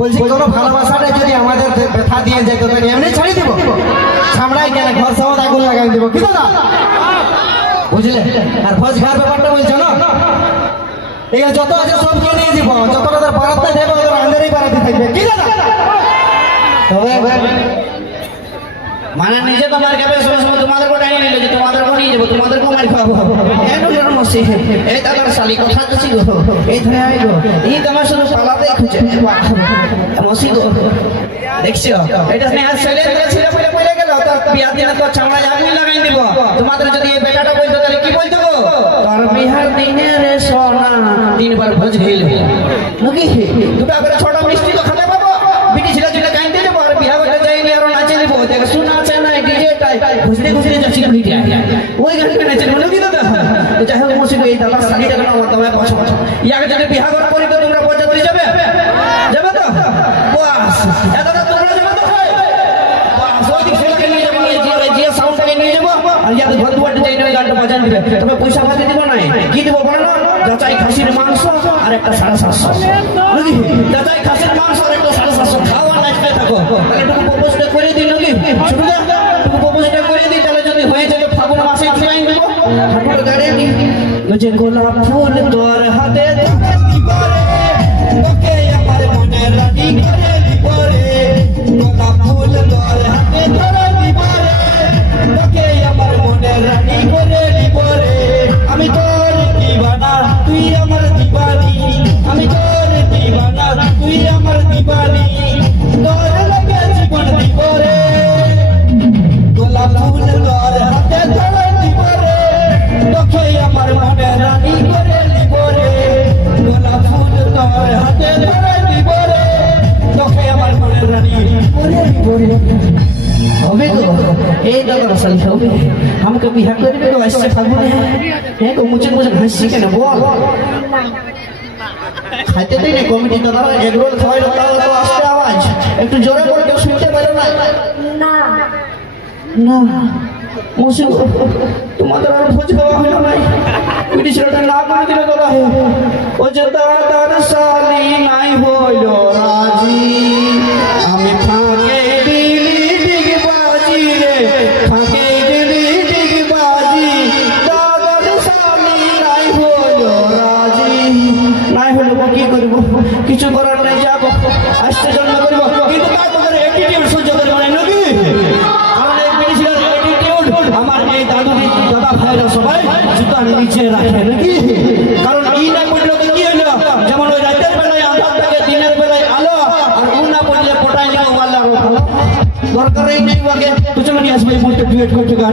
বলছি কোনো ভালোবাসাটা যদি আমাদের ব্যথা দিয়ে যায় তো তাকে এমনি ছাড়ি দিব, ছামড়াই কেন ঘর সহ আগুন লাগাই দিব, কি দাদা বুঝলে? আর ভোজ খাওয়ার ব্যাপারটা বলছো না, এখানে যত আছে সবকে নিয়ে দিব, যতটা তার বারাতে দেবে ওদের আন্দারেই বারাতে থাকবে, কি দাদা? তবে মানে নিজে তোমার কাছে সময় সময় তোমাদের কোটাই নিয়ে নিলে তোমাদের কোটাই নিয়ে যাবো, তোমাদের কোমার খাবো এই দাদার শালি কথা তো ছিল এই ধরে আই গো এই তোমার শুধু পালাতেই খুঁজে মসি গো দেখছো এটা স্নেহার শৈলেন্দ্র ছিল পড়ে গেল তো বিয়ার দিনে তো চামড়া আগুন লাগাই দিব। তোমাদের যদি এই বেটাটা বলতো তাহলে কি বলতো গো? তোর বিহার দিনে রে সোনা দিনবার ভোজ হইল নাকি দুটা করে ছোট মিষ্টি তো খেতে পাবো, বিটি ছিল যেটা কাইতে যাবো আর বিয়া করতে যাইনি আর নাচে দিব, দেখ শোনা আছে না ডিজে টাই খুশি খুশি যাচ্ছি ভিডিও ওই গানটা নাচে দিব নাকি দাদা? তো যাই হোক মসি এই দাদা শাড়িটা কেন আমার দামে পছন্দ ইয়াকে যদি বিয়া করে করি তো তোমরা বরযাত্রী যাবে যাবে তো বাস দাদা তোমরা যাবে তো বাস ওই দিক থেকে নিয়ে যাবো, যে সাউন্ডটাকে নিয়ে যাবো আর ইয়াতে ঘর দুয়ারটা যাই ওই গানটা বাজান দিবে। তবে পয়সা পাতি দিব না, কি দিব বলো না? যাচাই খাসির মাংস আর একটা 750 নাকি? যাচাই খাসির মাংস আর একটা 750 খাওয়া নাচতে থাকো, তাহলে একটু প্রপোজটা করে দিই নাকি? ছোটদা একটু প্রপোজটা করে দিই, তাহলে যদি হয়ে যাবে ফাগুন মাসে ছুঁয়াই দেবো হাঁটুর গাড়ি যে গোলাপ ফুল তোর হাতে তোকে আমার মনে রানী করে দিব রে, গোলাপ ফুল তোর হাতে ধরে দিব রে, তোকে আমার মনে রানী করে দিব রে। আমি তোর দিবানা তুই আমার দিবানি, আমি তোর দিবানা তুই আমার দিবানি, তোর লাগে জীবন দিব রে, গোলাপ ফুল তোর হাতে ধরে দিব রে, তোকে আমার মনে রানী করে দিব রে, গোলাপ ফুল তোর হাতে ধরে দিব রে, তোকে আমার মনে রানী করে দিব রে। হবে তো এই দাদা শালি হবে আমাকে বিয়া করবে তো আসছে ফাগুনে হ্যাঁ গো মুচে মুচে হাসছি কেন বল? খাইতে দেই না কমিটি দাদা এক রোল খাওয়াই তাও তো আসতে আওয়াজ একটু জোরে করে কেউ শুনতে পারে না না না মুসি তোমাদের আর ভোজ খাওয়া হলো না, পিটি ছেলেটা না করে দিলে দাদা ও যে দাদার শালি নাই হইল রাজি, আমি ফাঁকে দিলি ডিগবাজি রে, ফাঁকে দিলি ডিগবাজি, দাদার শালি নাই হইল রাজি, নাই হইল কি করবো? কিছু করার নাই, যাবো আসতে জন্ম করবো, কিন্তু তা তোদের অ্যাটিটিউড সহ্য করবো না নাকি? কারণ এই পিটি ছেলের অ্যাটিটিউড আমার এই দাদুরি দাদা ভাইরা সবাই জুতা নিচে রাখে নাকি? কারণ ই না করলে তো কি হলো, যেমন ওই রাতের বেলায় আন্ধার থাকে দিনের বেলায় আলো, আর উ না পড়লে পটাই নিয়ে মাল্লা দরকারই নেই, আগে তো চলো নিয়ে আসবে ডুয়েট করতে গান।